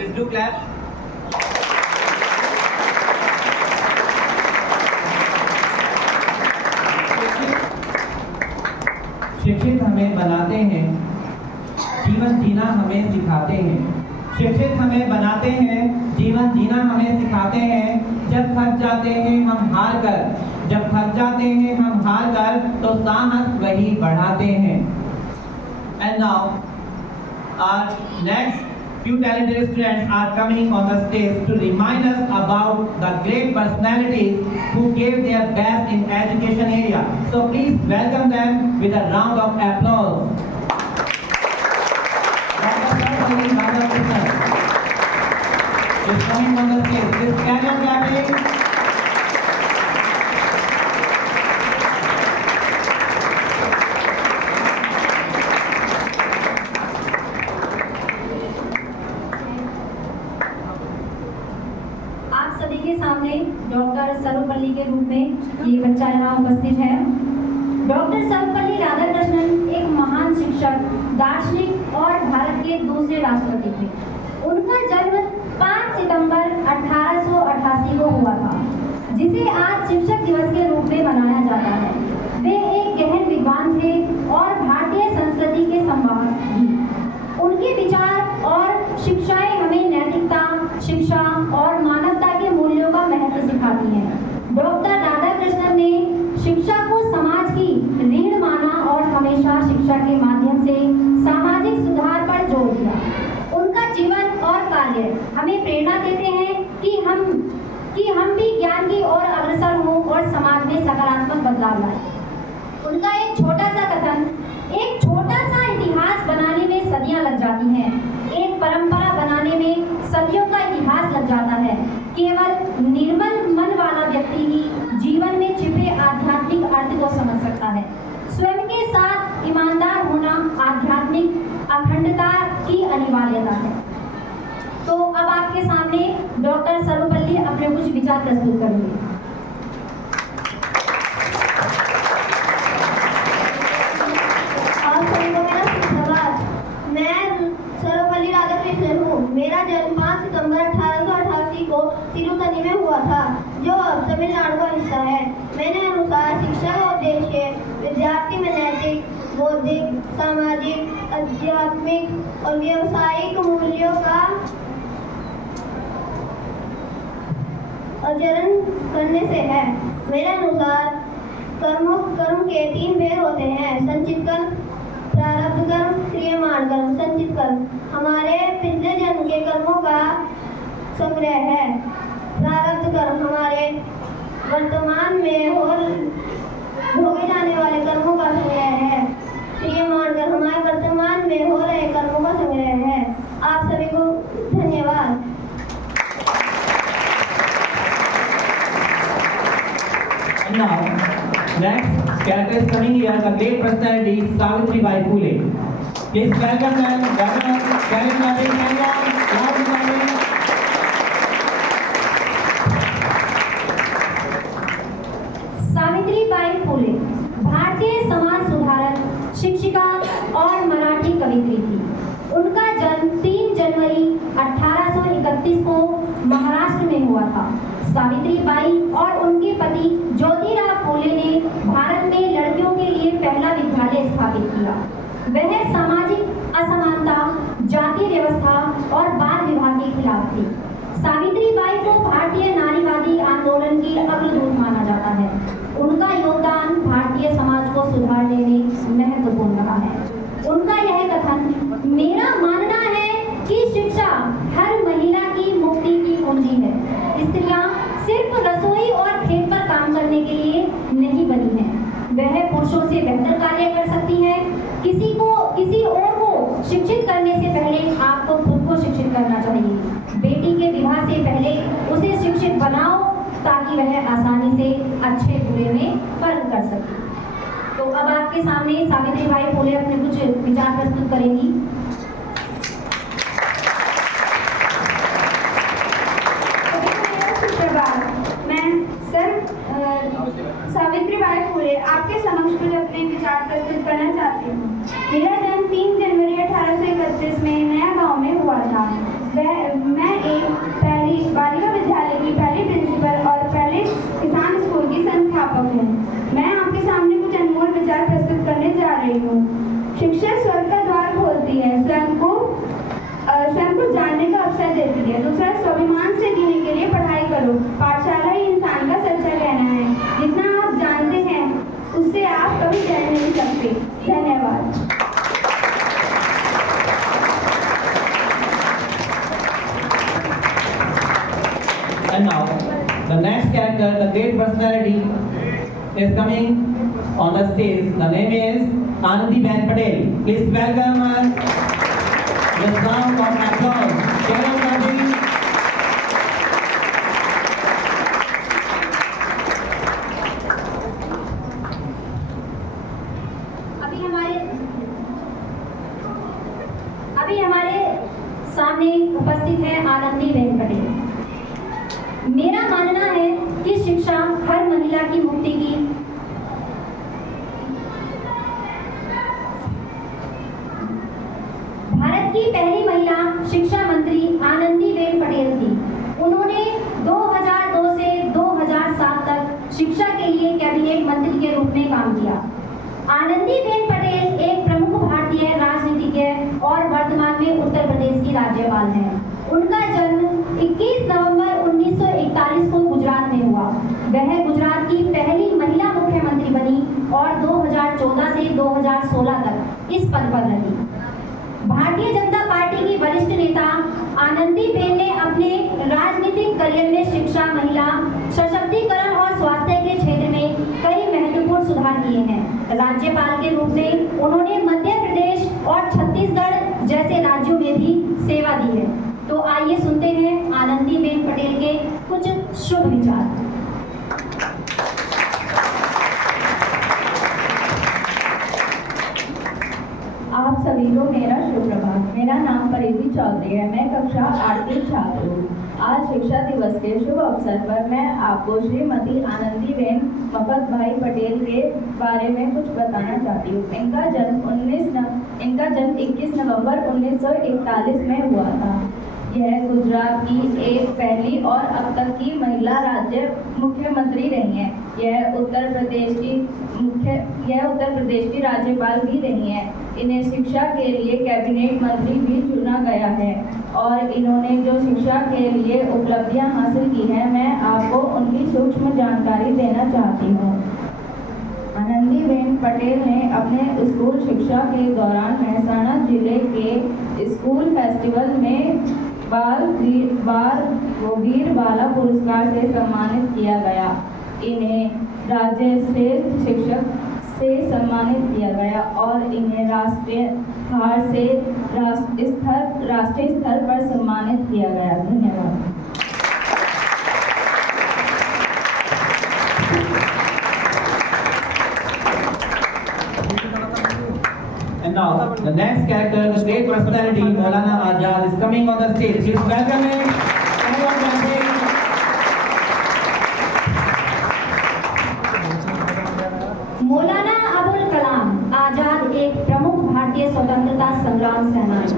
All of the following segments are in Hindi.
Please do clap. शिक्षित हमें बनाते हैं, जीवन जीना हमें सिखाते हैं। शिक्षित हमें बनाते हैं, जीवन जीना हमें सिखाते हैं। जब थक जाते हैं हम हार कर, तो साहस वही बढ़ाते हैं। And now our next few talented students are coming on the stage to remind us about the great personalities who gave their best in education area. So please welcome them with a round of applause. Is coming on the stage. Please carry on clapping. आप सभी के सामने डॉक्टर सर्वपल्ली के रूप में ये बच्चा यहाँ उपस्थित है। डॉक्टर सर्वपल्ली राधाकृष्णन एक महान शिक्षक, दार्शनिक और भारत के दूसरे राष्ट्रपति थे। उनका जन्म 5 सितंबर 1888 को हुआ था, जिसे आज शिक्षक दिवस के रूप में मनाया जाता है। वे एक गहन विद्वान थे और भारतीय संस्कृति के संवाहक भी। उनके विचार और शिक्षाएं हमें नैतिकता, शिक्षा और मानवता के मूल्यों का महत्व सिखाती हैं। डॉक्टर राधाकृष्णन ने शिक्षा को समाज की रीढ़ माना और हमेशा शिक्षा के माध्यम से सामाजिक सुधार पर जोर दिया। उनका जीवन और कार्य हमें प्रेरणा देते हैं कि हम भी ज्ञान की ओर अग्रसर हों और समाज में सकारात्मक बदलाव लाएं। उनका एक छोटा सा इतिहास बनाने में सदियां लग जाती हैं। एक परंपरा बनाने में सदियों का इतिहास लग जाता है। केवल निर्मल मन वाला व्यक्ति ही जीवन में छिपे आध्यात्मिक अर्थ को समझ सकता है। स्वयं के साथ ईमानदार होना आध्यात्मिक अखंडता की अनिवार्यता है। तो अब आपके सामने डॉक्टर सर्वपल्ली अपने कुछ विचार प्रस्तुत करेंगे। मेरा जन्म 5 सितंबर 1888 को तिरुपति में हुआ था, जो अब तमिलनाडु का हिस्सा है। मेरे अनुसार शिक्षा का उद्देश्य विद्यार्थी में नैतिक, बौद्धिक, सामाजिक, आध्यात्मिक और व्यावसायिक मूल्यों का अर्जन करने से है। मेरे अनुसार कर्म के 3 भेद होते हैं: संचित कर्म, प्रारब्ध कर्म, क्रियमाण कर्म। संचित कर्म हमारे पिछले जन्म के कर्मों का संग्रह है। प्रारब्ध कर्म हमारे वर्तमान में और भोगे जाने वाले कर्मों का संग्रह है। क्रियमाण कर्म हमारे वर्तमान में हो रहे कर्मों का संग्रह है। आप सभी को धन्यवाद। Now, next character is coming here, the great personality Savitribai Phule. Please welcome them. Carry on. Savitribai Phule Bharatiya Samaj सुधारक, शिक्षिका और मराठी कवियत्री थी। उनका जन्म 3 जनवरी 1831 को महाराष्ट्र में हुआ था। सावित्रीबाई और उनके पति ज्योतिराव फुले ने भारत में लड़कियों के लिए पहला विद्यालय स्थापित किया। वह सामाजिक असमानता, जाति व्यवस्था और बाल विवाह के खिलाफ थी। सावित्रीबाई को भारतीय नारीवादी आंदोलन की अग्रदूत माना जाता है। उनका योगदान भारतीय समाज को सुधारने में महत्वपूर्ण रहा है। उनका यह कथन, मेरा मानना है कि शिक्षा हर महिला की मुक्ति की कुंजी है। स्त्रियां सिर्फ रसोई और खेत पर काम करने के लिए नहीं बनी हैं। वह पुरुषों से बेहतर कार्य कर सकती हैं। किसी और को शिक्षित करने से पहले आपको खुद को शिक्षित करना चाहिए। बेटी के विवाह से पहले उसे शिक्षित बनाओ ताकि वह आसानी से अच्छे बुरे में फर्क कर सके। तो अब आपके सामने सावित्रीबाई फुले अपने कुछ विचार प्रस्तुत करेंगी। सावित्रीबाई फुले आपके समक्ष कुछ अपने विचार प्रस्तुत करना चाहती हूँ। मेरा जन्म 3 जनवरी 1831 में नया गांव में हुआ था। अवसर देती है। दूसरा, स्वाभिमान से जीने के लिए पढ़ाई करो। पाठशाला ही इंसान का सच्चा कहना है। जितना आप जानते हैं उससे आप कभी जान नहीं सकते। धन्यवाद। And now, the next character, the great personality, is coming on the stage. The name is Anandi Ben Patel. Please welcome her with round of applause. Hello, Anandi. अभी हमारे सामने उपस्थित है आनंदी बेन पटेल। मेरा मानना है कि शिक्षा हर महिला की मुक्ति की भारत की पहली महिला शिक्षा मंत्री आनंदी बेन पटेल थी। उन्होंने 2002 से 2007 तक शिक्षा के लिए कैबिनेट मंत्री के रूप में काम किया। आनंदी बेन पटेल एक प्रमुख भारतीय राजनीतिज्ञ और वर्तमान में उत्तर प्रदेश की राज्यपाल हैं। उनका जन्म 21 नवंबर 1941 को गुजरात में हुआ। वह गुजरात की पहली महिला मुख्यमंत्री बनी और 2014 से 2016 तक इस पद पर रही। भारतीय जनता पार्टी की वरिष्ठ नेता आनंदी बेन ने अपने राजनीतिक करियर में शिक्षा, महिला सशक्तिकरण और स्वास्थ्य के क्षेत्र में कई महत्वपूर्ण सुधार किए हैं। राज्यपाल के रूप में उन्होंने मध्य प्रदेश और छत्तीसगढ़ जैसे राज्यों में भी सेवा दी है। तो आइए सुनते हैं आनंदी बेन पटेल के कुछ शुभ विचार। आप सभी को मेरा शुभ प्रभात। मेरा नाम परिधि चौधरी है। मैं कक्षा 8 की छात्र हूँ। आज शिक्षा दिवस के शुभ अवसर पर मैं आपको श्रीमती आनंदी बेन मफत भाई पटेल के बारे में कुछ बताना चाहती हूँ। इनका जन्म 21 नवंबर 1941 में हुआ था। यह गुजरात की एक पहली और अब तक की महिला राज्य मुख्यमंत्री रही हैं। यह उत्तर प्रदेश की राज्यपाल भी रही हैं। इन्हें शिक्षा के लिए कैबिनेट मंत्री भी चुना गया है और इन्होंने जो शिक्षा के लिए उपलब्धियां हासिल की हैं, मैं आपको उनकी सूक्ष्म जानकारी देना चाहती हूँ। आनंदी बेन पटेल ने अपने स्कूल शिक्षा के दौरान महसाणा जिले के स्कूल फेस्टिवल में वीर बाला पुरस्कार से सम्मानित किया गया। इन्हें राज्य श्रेष्ठ शिक्षक से सम्मानित किया गया और इन्हें राष्ट्रीय स्तर पर सम्मानित किया गया। धन्यवाद। And now, the next character, the great personality, Maulana Azad, is coming on the stage. Please welcome him. Everyone can say. Maulana Abul Kalam Azad एक प्रमुख भारतीय स्वतंत्रता संग्राम सेनानी,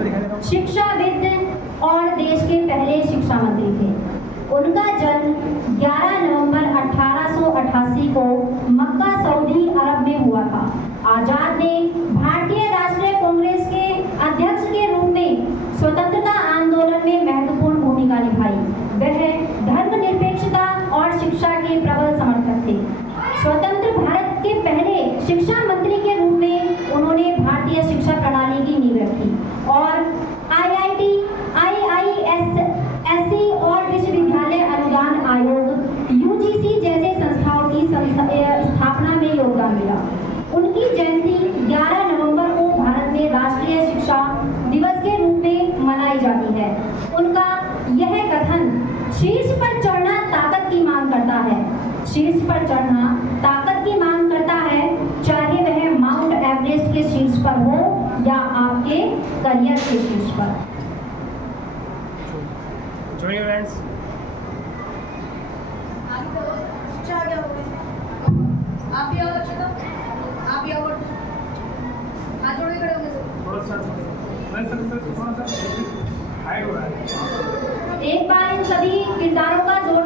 शिक्षाविद और देश के पहले शिक्षा मंत्री थे। उनका जन्म 11 नवंबर 1888 को मक्का, सऊदी अरब में हुआ था। आजाद ने भारतीय राष्ट्रीय कांग्रेस के अध्यक्ष के रूप में स्वतंत्रता आंदोलन में महत्वपूर्ण भूमिका निभाई। वह धर्मनिरपेक्षता और शिक्षा के प्रबल समर्थक थे। स्वतंत्र भारत के पहले शिक्षा मंत्री के रूप में उन्होंने भारतीय शिक्षा प्रणाली की नींव रखी और IIT, IISc और विश्वविद्यालय अनुदान आयोग UGC जैसे संस्थाओं की स्थापना में योगदान दिया। उनकी जयंती 11 नवंबर को भारत में राष्ट्रीय शिक्षा दिवस के रूप में मनाई जाती है। उनका यह कथन शीर्ष पर चढ़ना ताकत की मांग करता है। शीर्ष पर चढ़ना ताकत की मांग करता है, चाहे वह माउंट एवरेस्ट के शीर्ष पर हो या आपके करियर के शीर्ष पर। फ्रेंड्स, आप भी आओ, अच्छा आप भी आओ, हाथ जोड़ के खड़े होंगे सर। एक बार इन सभी किरदारों का जोर